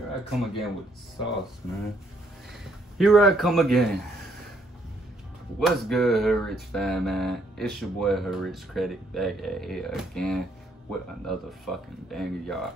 Here I come again with the sauce, man. Here I come again. What's good, Hood Rich fam, man? It's your boy Hood Rich Credit back at it again with another fucking banger, y'all.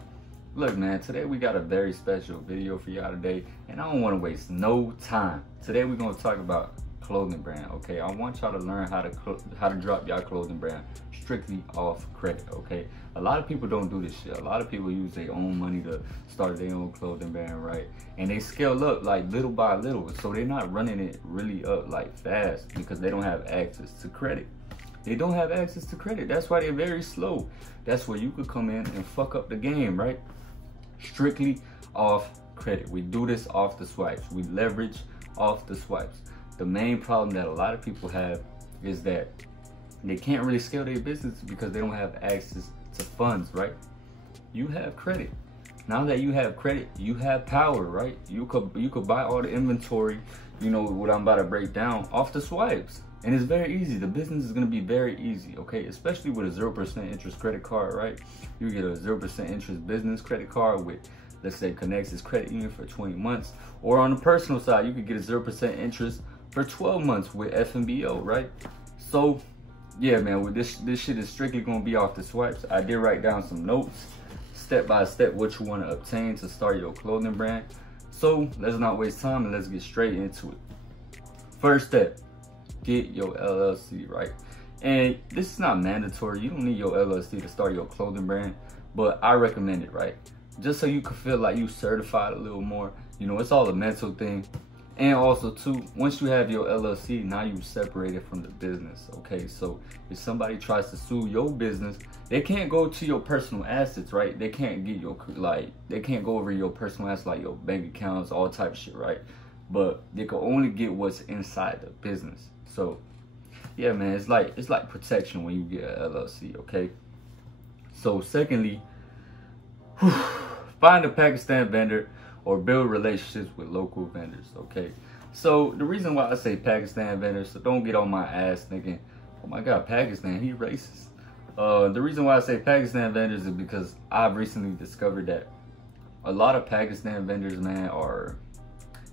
Look, man, today we got a very special video for y'all today, and I don't want to waste no time. Today we're gonna talk about clothing brand, okay? I want y'all to learn how to drop y'all clothing brand strictly off credit, okay? A lot of people don't do this shit. A lot of people use their own money to start their own clothing brand, right? And they scale up like little by little, so they're not running it really up like fast because they don't have access to credit. They don't have access to credit. That's why they're very slow. That's where you could come in and fuck up the game, right? Strictly off credit. We do this off the swipes. We leverage off the swipes. The main problem that a lot of people have is that they can't really scale their business because they don't have access to funds, right? You have credit. Now that you have credit, you have power, right? You could buy all the inventory, you know, what I'm about to break down, off the swipes. And it's very easy. The business is gonna be very easy, okay? Especially with a 0% interest credit card, right? You get a 0% interest business credit card with, let's say, Connex's credit union for 20 months. Or on the personal side, you could get a 0% interest for 12 months with FNBO, right? So, yeah, man, with this shit is strictly gonna be off the swipes. I did write down some notes, step by step, what you wanna obtain to start your clothing brand. So, let's not waste time and let's get straight into it. First step, get your LLC, right? And this is not mandatory. You don't need your LLC to start your clothing brand, but I recommend it, right? Just so you can feel like you certified a little more. You know, it's all a mental thing. And also too, once you have your LLC, now you separated from the business, okay? So if somebody tries to sue your business, they can't go to your personal assets, right? They can't get your, they can't go over your personal assets like your bank accounts, all type of shit, right? But they can only get what's inside the business. So yeah, man, it's like protection when you get an LLC, okay? So secondly, find a Pakistan vendor or build relationships with local vendors, okay? So the reason why I say Pakistan vendors, so don't get on my ass thinking, oh my God, Pakistan, he racist. The reason why I say Pakistan vendors is because I've recently discovered that a lot of Pakistan vendors, man, are,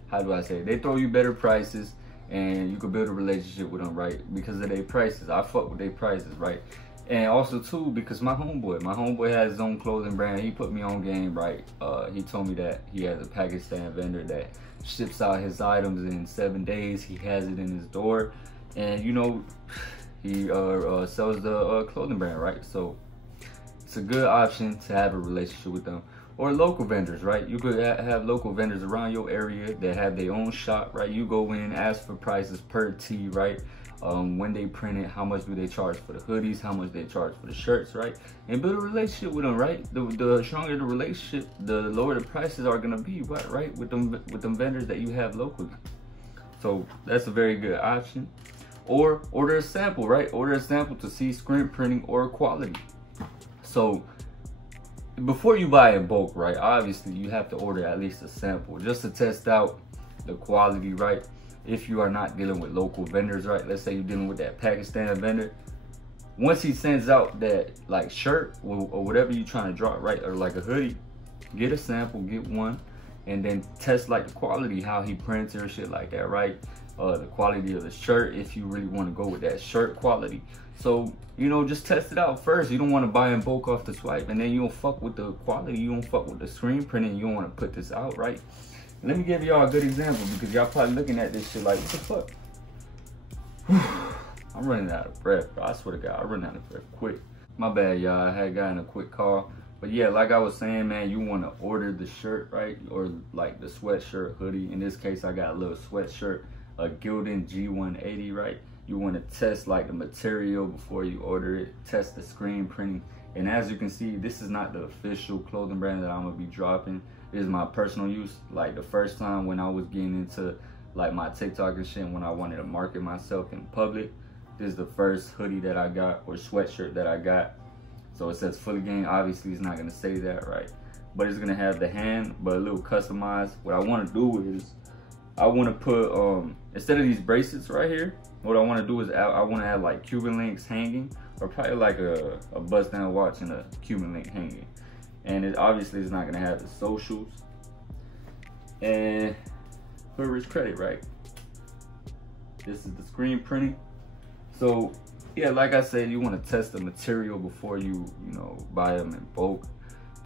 how do I say it? They throw you better prices and you can build a relationship with them, right? Because of their prices. I fuck with their prices, right? And also too, because my homeboy has his own clothing brand. He put me on game, right? He told me that he has a Pakistan vendor that ships out his items in 7 days. He has it in his door, and you know, he sells the clothing brand, right? So it's a good option to have a relationship with them. Or local vendors, right? You could have local vendors around your area that have their own shop, right? You go in, ask for prices per tee, right? When they print it, how much do they charge for the hoodies, how much they charge for the shirts, right? And build a relationship with them, right? The stronger the relationship, the lower the prices are gonna be, right? With them vendors that you have locally. So that's a very good option. Or order a sample, right? Order a sample to see screen printing or quality. So before you buy in bulk, right? Obviously you have to order at least a sample just to test out the quality, right? If you are not dealing with local vendors, right? Let's say you're dealing with that Pakistan vendor. Once he sends out that like shirt or whatever you're trying to drop, right? Or like a hoodie, get a sample, get one, and then test like the quality, how he prints it or shit like that, right? The quality of the shirt, if you really want to go with that shirt quality. So, you know, just test it out first. You don't want to buy in bulk off the swipe and then you don't fuck with the quality, you don't fuck with the screen printing, you don't want to put this out, right? Let me give y'all a good example because y'all probably looking at this shit like, what the fuck? I'm running out of breath, bro. I swear to God, I'm running out of breath quick. My bad, y'all. I had gotten a quick call. But yeah, like I was saying, man, you want to order the shirt, right? Or like the sweatshirt, hoodie. In this case, I got a little sweatshirt, a Gildan G180, right? You want to test like the material before you order it. Test the screen printing. And as you can see, this is not the official clothing brand that I'm going to be dropping. This is my personal use. Like the first time when I was getting into like my TikTok and shit, when I wanted to market myself in public, this is the first hoodie that I got or sweatshirt that I got. So it says Fully Gang. Obviously it's not gonna say that, right? But it's gonna have the hand, but a little customized. What I wanna do is I wanna put, instead of these bracelets right here, what I wanna do is I wanna have like Cuban links hanging, or probably like a bust down watch and a Cuban link hanging. And it obviously is not gonna have the socials. And Hood Rich Credit, right? This is the screen printing. So yeah, like I said, you want to test the material before you buy them in bulk,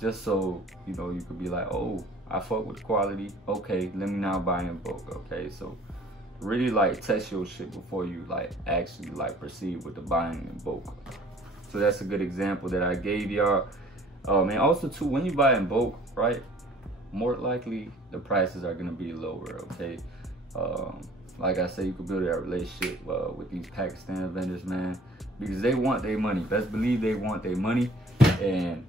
just so you could be like, oh, I fuck with the quality, okay, let me now buy in bulk. Okay, so really like test your shit before you actually proceed with the buying in bulk. So that's a good example that I gave y'all. And also too, when you buy in bulk, right, more likely the prices are gonna be lower. Okay, like I said, you could build that relationship with these Pakistan vendors, man, because they want their money. Best believe they want their money, and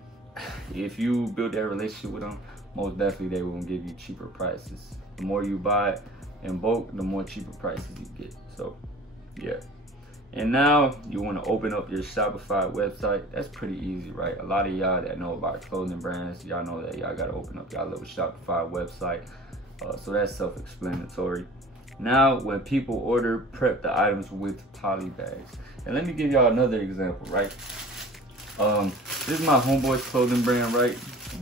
if you build that relationship with them, most definitely they will give you cheaper prices. The more you buy in bulk, the more cheaper prices you get. So yeah. And now you want to open up your Shopify website. That's pretty easy, right? A lot of y'all that know about clothing brands, y'all know that y'all got to open up y'all little Shopify website. So that's self-explanatory. Now, when people order, prep the items with poly bags. And let me give y'all another example, right? This is my homeboy's clothing brand, right?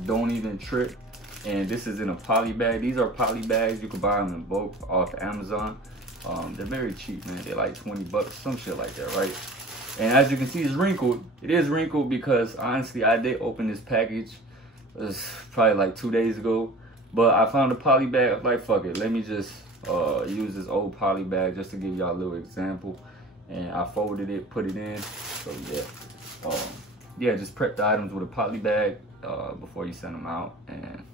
Don't Even Trip. And this is in a poly bag. These are poly bags. You can buy them in bulk off Amazon. They're very cheap, man. They're like 20 bucks, some shit like that, right? And as you can see, it's wrinkled. It is wrinkled because honestly, I did open this package. It was probably like 2 days ago. But I found a poly bag. I was like, fuck it. Let me just use this old poly bag just to give y'all a little example. And I folded it, put it in. So yeah. Yeah, just prep the items with a poly bag before you send them out. And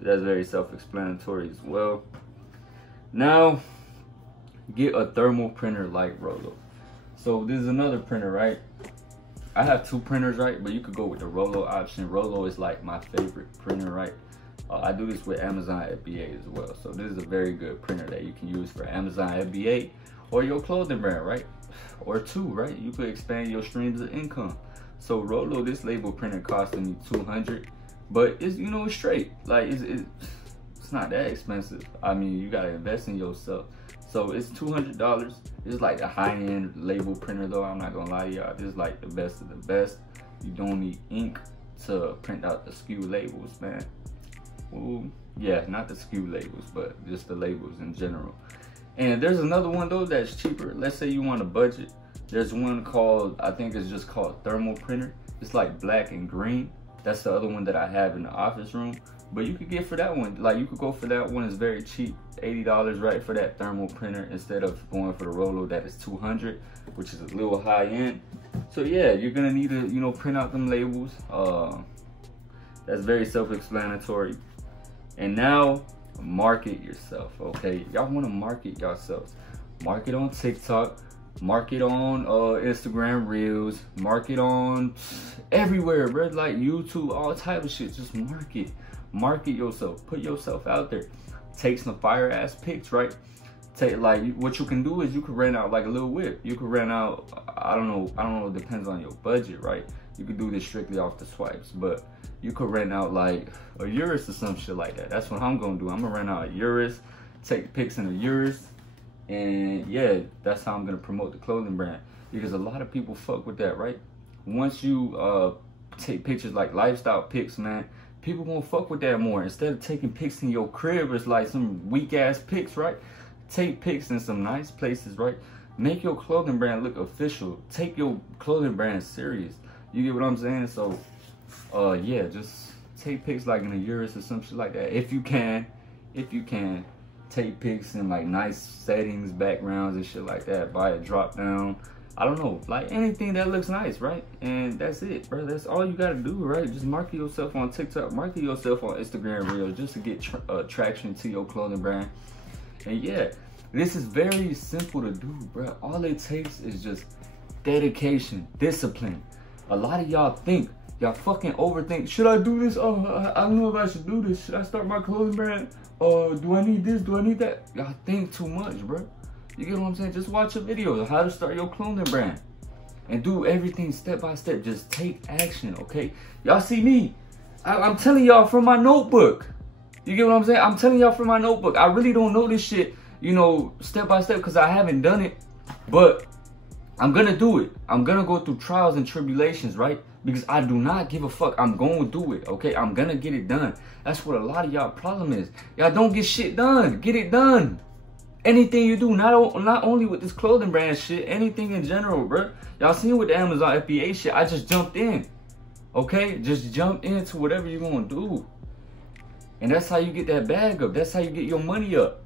that's very self-explanatory as well. Now, get a thermal printer like Rollo. So this is another printer, right? I have two printers, right? But you could go with the Rollo option. Rollo is like my favorite printer, right? I do this with Amazon FBA as well. So this is a very good printer that you can use for Amazon FBA or your clothing brand, right? Or two, right? You could expand your streams of income. So Rollo, this label printer costing me $200, but it's straight. Like it's not that expensive. I mean, you gotta invest in yourself. So it's $200. It's like a high-end label printer though. I'm not gonna lie to y'all. This is like the best of the best. You don't need ink to print out the SKU labels, man. Ooh, yeah, not the SKU labels, but just the labels in general. And there's another one though that's cheaper. Let's say you want a budget. There's one called, I think it's just called thermal printer. It's like black and green. That's the other one that I have in the office room. But you could get for that one, like you could go for that one. It's very cheap, $80, right, for that thermal printer instead of going for the Rollo that is $200, which is a little high end. So yeah, you're gonna need to, print out them labels. That's very self-explanatory. And now, market yourself, okay? Y'all wanna market yourselves. Market on TikTok, market on Instagram Reels, market on everywhere, bro. Like YouTube, all type of shit. Just market yourself, put yourself out there. Take some fire ass pics, right? Take what you can do is you can rent out like a little whip. You can rent out, I don't know, it depends on your budget, right? You could do this strictly off the swipes, but you could rent out like a Urus or some shit like that. That's what I'm gonna do. I'm gonna rent out a Urus, take pics in a Urus, and yeah, that's how I'm gonna promote the clothing brand, because a lot of people fuck with that, right? Once you take pictures like lifestyle pics, man, people gonna fuck with that more. Instead of taking pics in your crib, it's like some weak ass pics, right? Take pics in some nice places, right? Make your clothing brand look official. Take your clothing brand serious. You get what I'm saying? So yeah, just take pics like in a Urus or some shit like that. If you can take pics in like nice settings, backgrounds and shit like that. Buy a drop down, I don't know, like anything that looks nice, right? And that's it, bro. That's all you gotta do, right? Just market yourself on TikTok, market yourself on Instagram Reels, just to get traction to your clothing brand. And yeah, this is very simple to do, bro. All it takes is just dedication, discipline. A lot of y'all fucking overthink. Should I do this? Oh, I don't know if I should do this. Should I start my clothing brand? Do I need this? Do I need that? Y'all think too much, bro. You get what I'm saying? Just watch a video of how to start your clothing brand and do everything step by step. Just take action, okay? Y'all see me. I'm telling y'all from my notebook. You get what I'm saying? I'm telling y'all from my notebook. I really don't know this shit, step by step, because I haven't done it. But I'm gonna do it. I'm gonna go through trials and tribulations, right? because I do not give a fuck. I'm going to do it, okay? I'm going to get it done. That's what a lot of y'all problem is. Y'all don't get shit done. Get it done. Anything you do, not only with this clothing brand shit, anything in general, bro. Y'all seen with the Amazon FBA shit, I just jumped in, okay? Just jump into whatever you're going to do. And that's how you get that bag up. That's how you get your money up.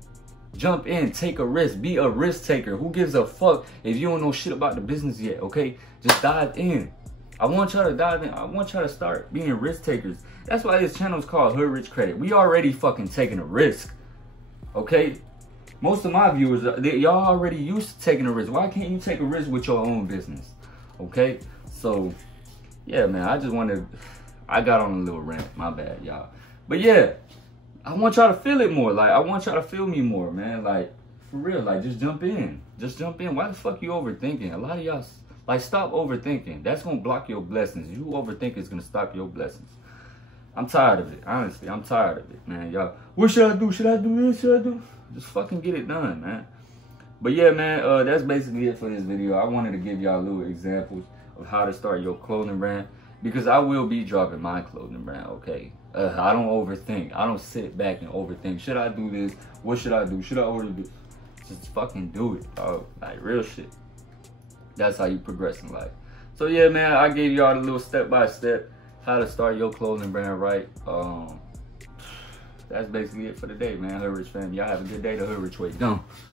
Jump in, take a risk, be a risk taker. Who gives a fuck if you don't know shit about the business yet, okay? Just dive in. I want y'all to dive in. I want y'all to start being risk takers. That's why this channel is called Hood Rich Credit. We already fucking taking a risk, okay? Most of my viewers, y'all already used to taking a risk. Why can't you take a risk with your own business, okay? So, yeah, man, I got on a little rant. My bad, y'all. But yeah, I want y'all to feel it more. Like, I want y'all to feel me more, man. Like, for real, like, just jump in. Just jump in. Why the fuck you overthinking? A lot of y'all, like, stop overthinking. That's going to block your blessings. You overthink is going to stop your blessings. I'm tired of it. Honestly, I'm tired of it, man. Y'all, what should I do? Should I do this? Should I do? Just fucking get it done, man. But yeah, man, that's basically it for this video. I wanted to give y'all little examples of how to start your clothing brand, because I will be dropping my clothing brand, okay? I don't overthink. I don't sit back and overthink. Should I do this? What should I do? Should I order this? Just fucking do it, dog. Like, real shit. That's how you progress in life. So yeah, man, I gave y'all a little step-by-step how to start your clothing brand right. That's basically it for today, man. Hood Rich fam. Y'all have a good day. The Hood Rich way. Gone.